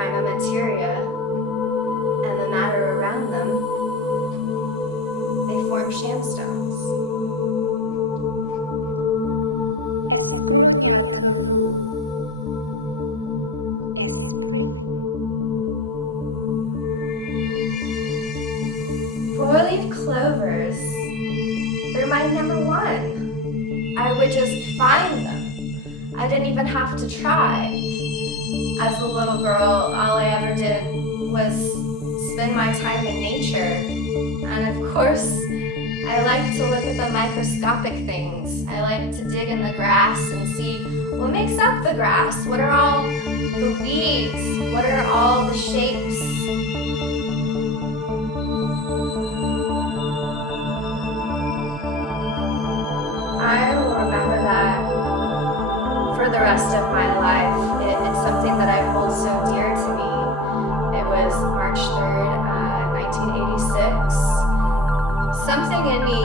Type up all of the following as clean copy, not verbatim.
prima materia and the matter around them, they form shamstones. Four-leaf clovers, they're my number one. I would just find them. I didn't even have to try. As a little girl, all I ever did was spend my time in nature. And of course, I like to look at the microscopic things. I like to dig in the grass and see what makes up the grass. What are all the weeds? What are all the shapes? I will remember that for the rest of my life. It's something that I hold so dear to me. It was March 3rd, 1986. Something in me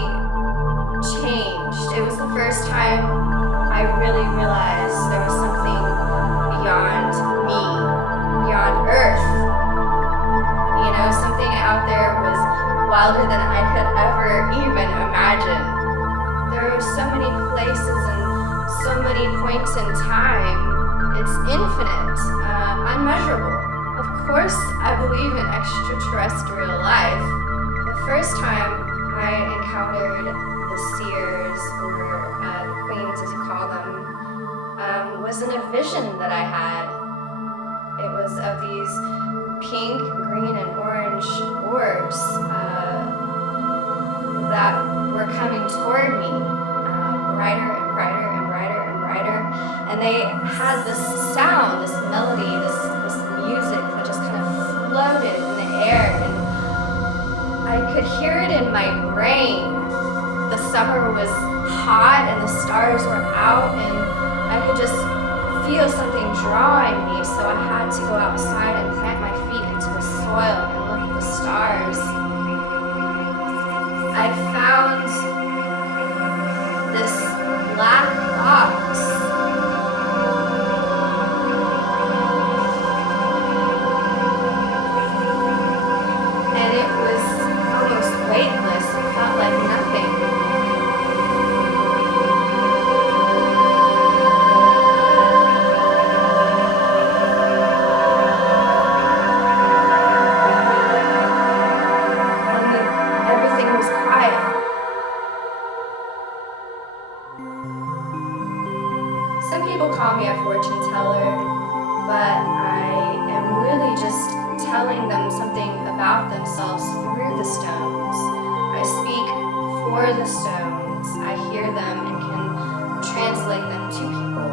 changed. It was the first time I really realized there was something beyond me, beyond Earth. You know, something out there was wilder than I could ever even imagine. There are so many places and so many points in time. It's infinite, unmeasurable. Of course, I believe in extraterrestrial life. The first time I encountered the seers, or queens as you call them, was in a vision that I had. It was of these pink, green, and orange orbs that were coming toward me, brighter and brighter and brighter and brighter, and they had this sound, this melody, this music that just kind of floated in the air, and I could hear it in my brain. The summer was hot and the stars were out, and I could just feel something drawing me, so I had to go outside and plant my feet into the soil and look at the stars. I found this black box. And it was almost weightless. It felt like nothing. Some people call me a fortune teller, but I am really just telling them something about themselves through the stones. I speak for the stones. I hear them and can translate them to people.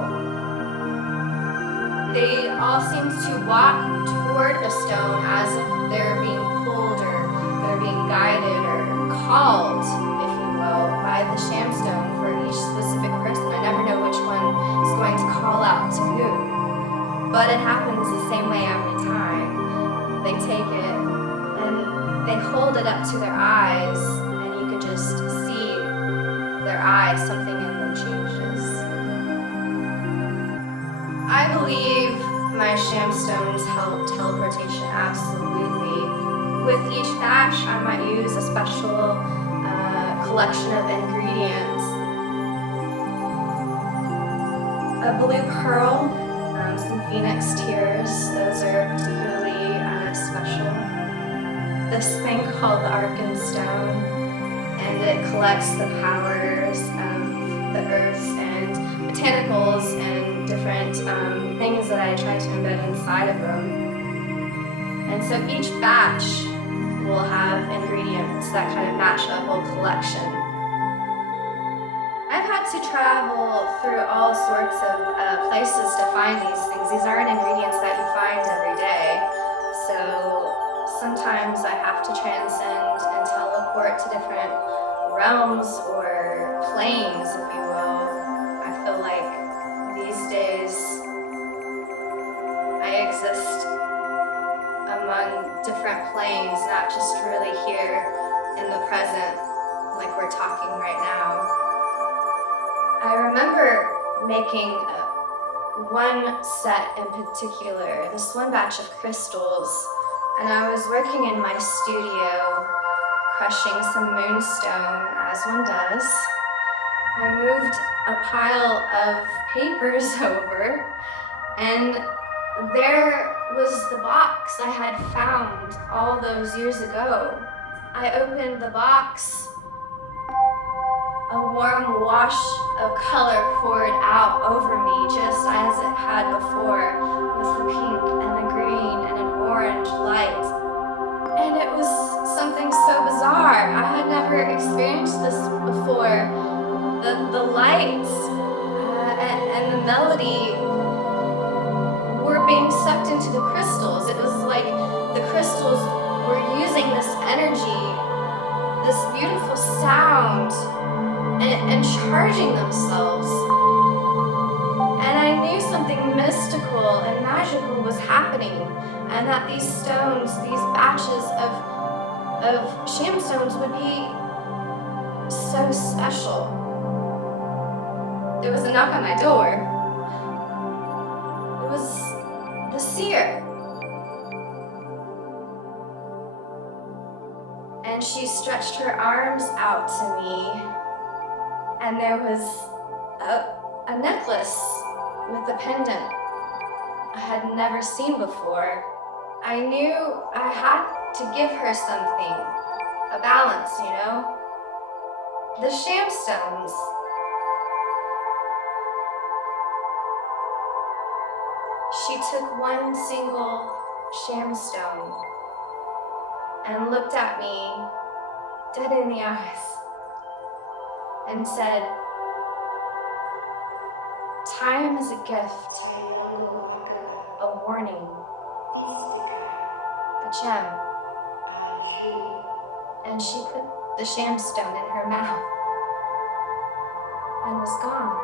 They all seem to walk toward a stone as if they're being pulled or they're being guided or called, if you will, by the shamstone for each specific person. I never know which one is going to call out to who, but it happens the same way every time. They take it and they hold it up to their eyes, and you can just see their eyes, something in them changes. I believe my shamstones help teleportation, absolutely. With each batch, I might use a special collection of ingredients. A blue pearl, some phoenix tears, those are particularly special. This thing called the Arkenstone, and it collects the powers of the earth and botanicals and different things that I try to embed inside of them. And so each batch will have ingredients that kind of match a whole collection. I've had to travel through all sorts of places to find these things. These aren't ingredients that you find every day. So sometimes I have to transcend and teleport to different realms or planes, if you will. I feel like these days I exist among different planes, not just really here in the present like we're talking right now. I remember making one set in particular, this one batch of crystals, and I was working in my studio, crushing some moonstone, as one does. I moved a pile of papers over, and there was the box I had found all those years ago. I opened the box. A warm wash of color poured out over me, just as it had before, with the pink and the green and an orange light. And it was something so bizarre. I had never experienced this before. The lights and the melody were being sucked into the crystals. It was like the crystals were using this energy, this beautiful sound, and charging themselves. And I knew something mystical and magical was happening, and that these stones, these batches of shamstones would be so special. There was a knock on my door. It was the seer. And she stretched her arms out to me, and there was a necklace with a pendant I had never seen before. I knew I had to give her something, a balance, you know? The shamstones. She took one single shamstone and looked at me dead in the eyes and said, "Time is a gift, a warning, a gem." And she put the shamstone in her mouth and was gone.